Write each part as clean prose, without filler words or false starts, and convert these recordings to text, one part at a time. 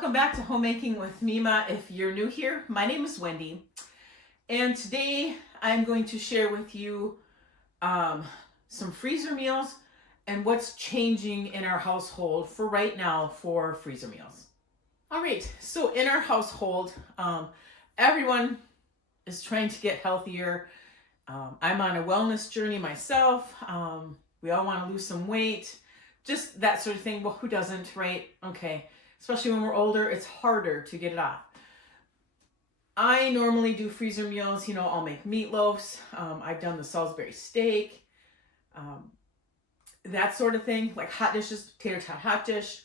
welcome back to Homemaking with Mima. If you're new here, my name is Wendy, and today I'm going to share with you some freezer meals and what's changing in our household for right now for freezer meals. All right, so in our household, everyone is trying to get healthier. I'm on a wellness journey myself. We all want to lose some weight, just that sort of thing. Well, who doesn't, right? Okay. Especially when we're older, it's harder to get it off. I normally do freezer meals. I'll make meatloafs. I've done the Salisbury steak, that sort of thing, like hot dishes, tater tot hot dish,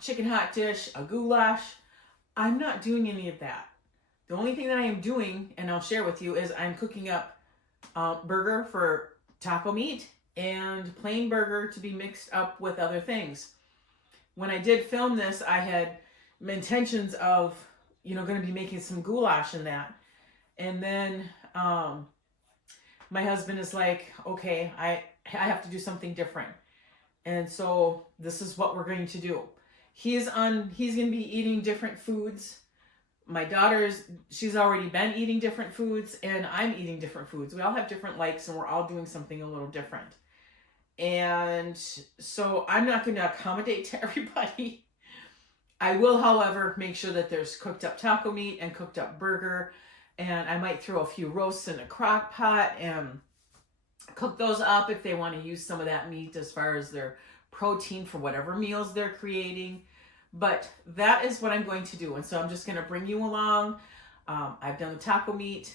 chicken hot dish, a goulash. I'm not doing any of that. The only thing that I am doing, and I'll share with you, is I'm cooking up burger for taco meat and plain burger to be mixed up with other things. When I did film this, I had intentions of, going to be making some goulash in that. And then my husband is like, okay, I have to do something different. And so this is what we're going to do. He's going to be eating different foods. My she's already been eating different foods, and I'm eating different foods. We all have different likes, and we're all doing something a little different. And so I'm not going to accommodate to everybody. I will, however, make sure that there's cooked up taco meat and cooked up burger. And I might throw a few roasts in a crock pot and cook those up if they want to use some of that meat as far as their protein for whatever meals they're creating. But that is what I'm going to do. And so I'm just going to bring you along. I've done the taco meat.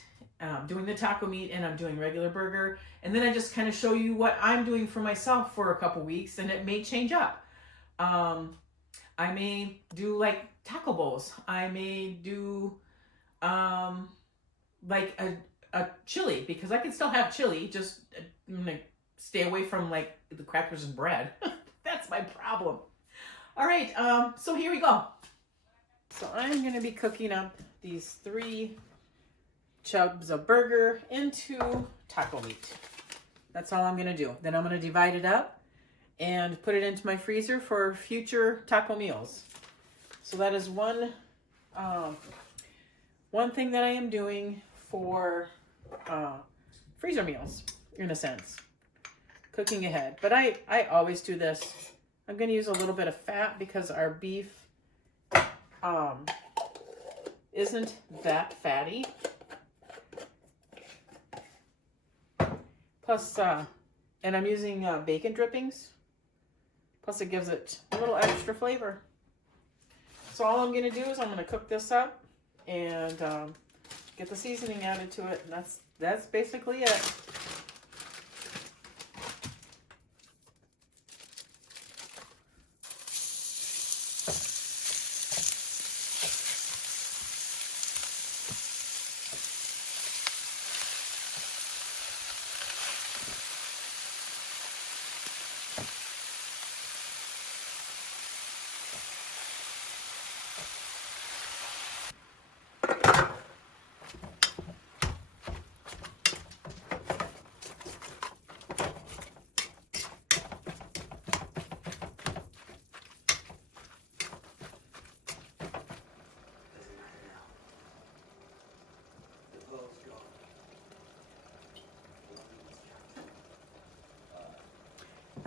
Doing the taco meat, and I'm doing regular burger, and then I just kind of show you what I'm doing for myself for a couple weeks, and it may change up. I may do like taco bowls. I may do like a chili, because I can still have chili, just I'm gonna stay away from like the crackers and bread. That's my problem. All right, so here we go. So I'm gonna be cooking up these 3 chubs of burger into taco meat. That's all I'm gonna do. Then I'm gonna divide it up and put it into my freezer for future taco meals. So that is one thing that I am doing for freezer meals, in a sense, cooking ahead. But I always do this. I'm gonna use a little bit of fat because our beef isn't that fatty. Plus, and I'm using bacon drippings. Plus it gives it a little extra flavor. So all I'm going to do is I'm going to cook this up and get the seasoning added to it. And that's basically it.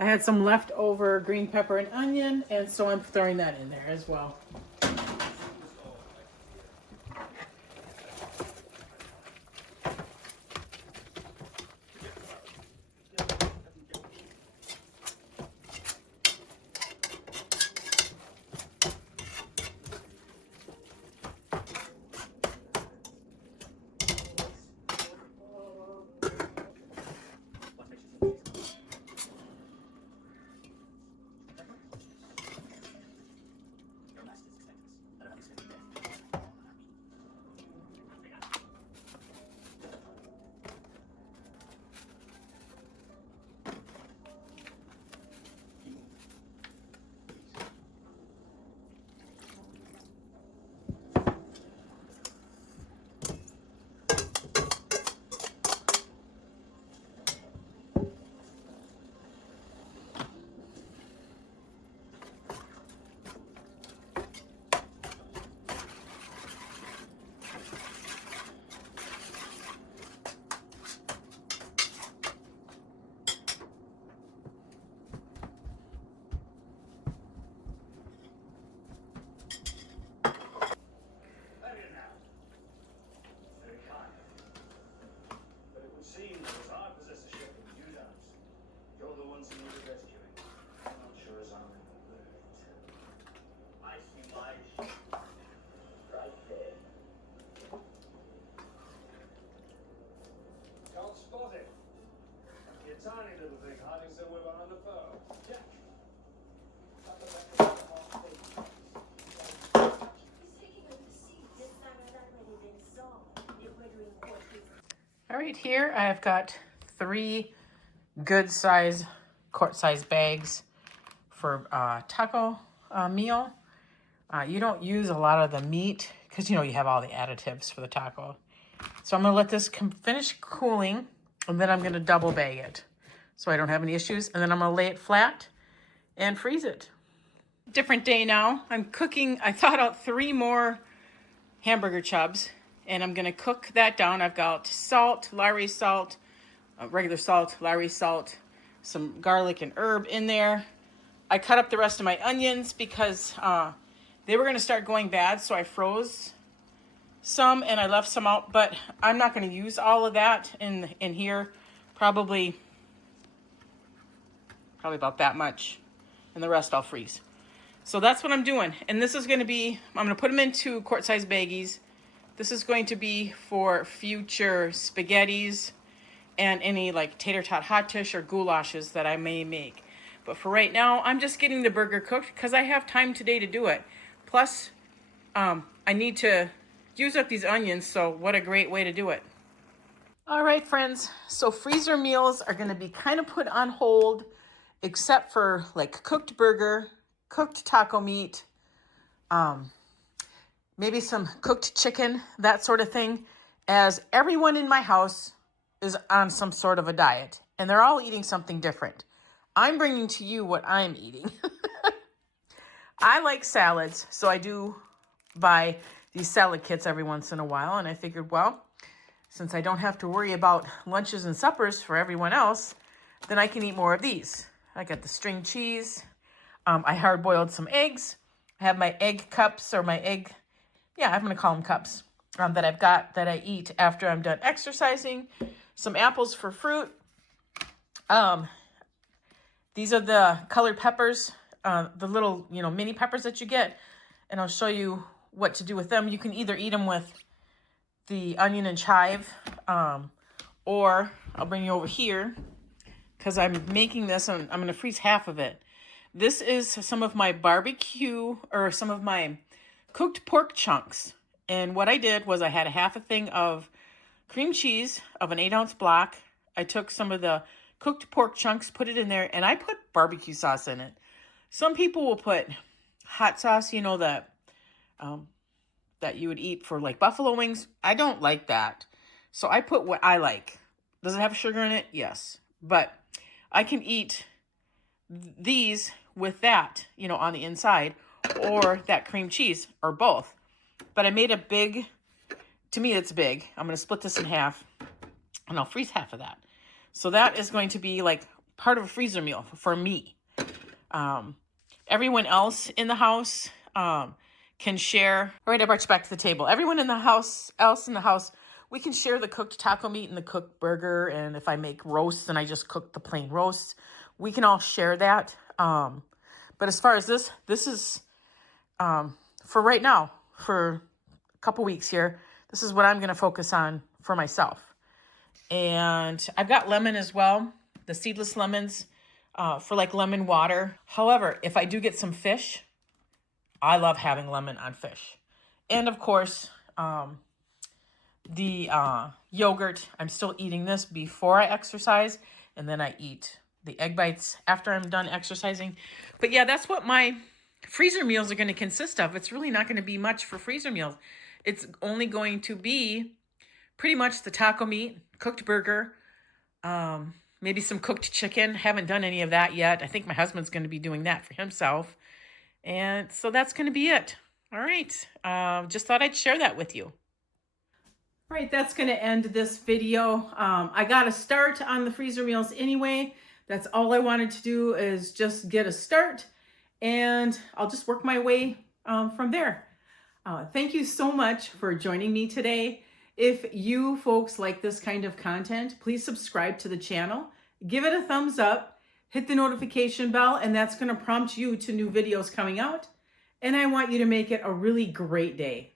I had some leftover green pepper and onion, and so I'm throwing that in there as well. here I've got 3 good size, quart size bags for taco meal. You don't use a lot of the meat because, you know, you have all the additives for the taco. So I'm going to let this finish cooling, and then I'm going to double bag it so I don't have any issues. And then I'm going to lay it flat and freeze it. Different day now. I'm cooking. I thawed out 3 more hamburger chubs, and I'm going to cook that down. I've got salt, Lawry's salt, regular salt, Lawry's salt, some garlic and herb in there. I cut up the rest of my onions because they were going to start going bad, so I froze some and I left some out, but I'm not going to use all of that in here. Probably about that much, and the rest I'll freeze. So that's what I'm doing. And this is going to be, I'm going to put them into quart-size baggies. This is going to be for future spaghettis and any like tater tot hot dish or goulashes that I may make. But for right now, I'm just getting the burger cooked because I have time today to do it. Plus, I need to use up these onions, so what a great way to do it. All right, friends, so freezer meals are going to be kind of put on hold, except for like cooked burger, cooked taco meat, maybe some cooked chicken, that sort of thing, as everyone in my house is on some sort of a diet, and they're all eating something different. I'm bringing to you what I'm eating. I like salads, so I do buy these salad kits every once in a while, and I figured, well, since I don't have to worry about lunches and suppers for everyone else, then I can eat more of these. I got the string cheese. I hard-boiled some eggs. I have my egg cups, or my egg, yeah, I'm going to call them cups, that I've got that I eat after I'm done exercising. Some apples for fruit. These are the colored peppers, the little, mini peppers that you get, and I'll show you what to do with them. You can either eat them with the onion and chive, or I'll bring you over here because I'm making this, and I'm going to freeze half of it. This is some of my barbecue, or some of my cooked pork chunks. And what I did was I had a half a thing of cream cheese of an 8-ounce block. I took some of the cooked pork chunks, put it in there, and I put barbecue sauce in it. Some people will put hot sauce, that you would eat for like buffalo wings. I don't like that. So I put what I like. Does it have sugar in it? Yes. But I can eat these with that, on the inside, or that cream cheese, or both. But I made a big, to me it's big. I'm going to split this in half, and I'll freeze half of that. So that is going to be like part of a freezer meal for me. Everyone else in the house can share. All right, I brought you back to the table. Everyone in the house, we can share the cooked taco meat and the cooked burger. And if I make roasts and I just cook the plain roasts, we can all share that. But as far as this is for right now, for a couple weeks here, this is what I'm going to focus on for myself. And I've got lemon as well, the seedless lemons for like lemon water. However, if I do get some fish, I love having lemon on fish. And of course, the yogurt, I'm still eating this before I exercise, and then I eat the egg bites after I'm done exercising. But yeah, that's what my freezer meals are going to consist of. It's really not going to be much for freezer meals. It's only going to be pretty much the taco meat, cooked burger, maybe some cooked chicken. Haven't done any of that yet. I think my husband's going to be doing that for himself. And so that's going to be it. All right. Just thought I'd share that with you. All right, that's going to end this video. I got a start on the freezer meals anyway. That's all I wanted to do, is just get a start, and I'll just work my way from there. Thank you so much for joining me today. If you folks like this kind of content, please subscribe to the channel, give it a thumbs up, hit the notification bell, and that's going to prompt you to new videos coming out. And I want you to make it a really great day.